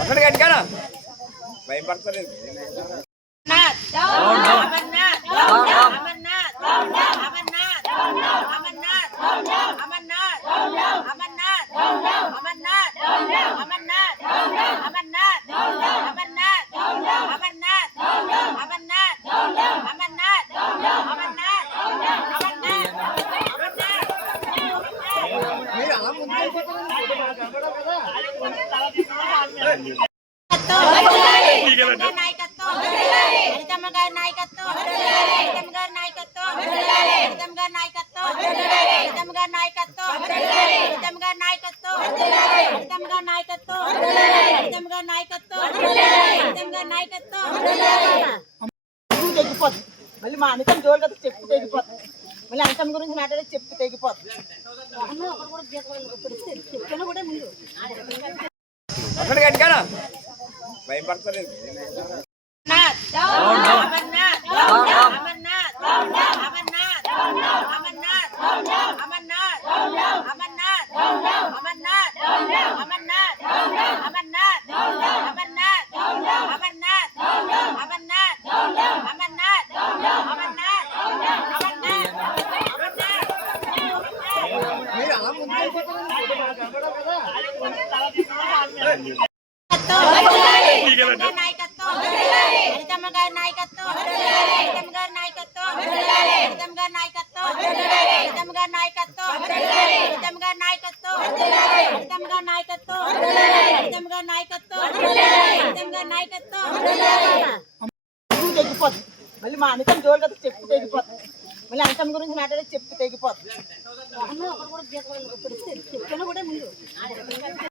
అక్కడ కట్టుకానా భయం పడతలేదు. మళ్ళీ మా అనితం జోలు కదా చెప్పు తెగిపోతుంది. మళ్ళీ అనితం గురించి మాట్లాడే చెప్పు తెగిపోతుంది. అక్కడ కట్టుకానా భయం పడతలేదు. మళ్ళీ మా అనితం జోలు కదా చెప్పు తెగిపోతుంది. మళ్ళీ అనితం గురించి మాట్లాడే చెప్పు తెగిపోతుంది.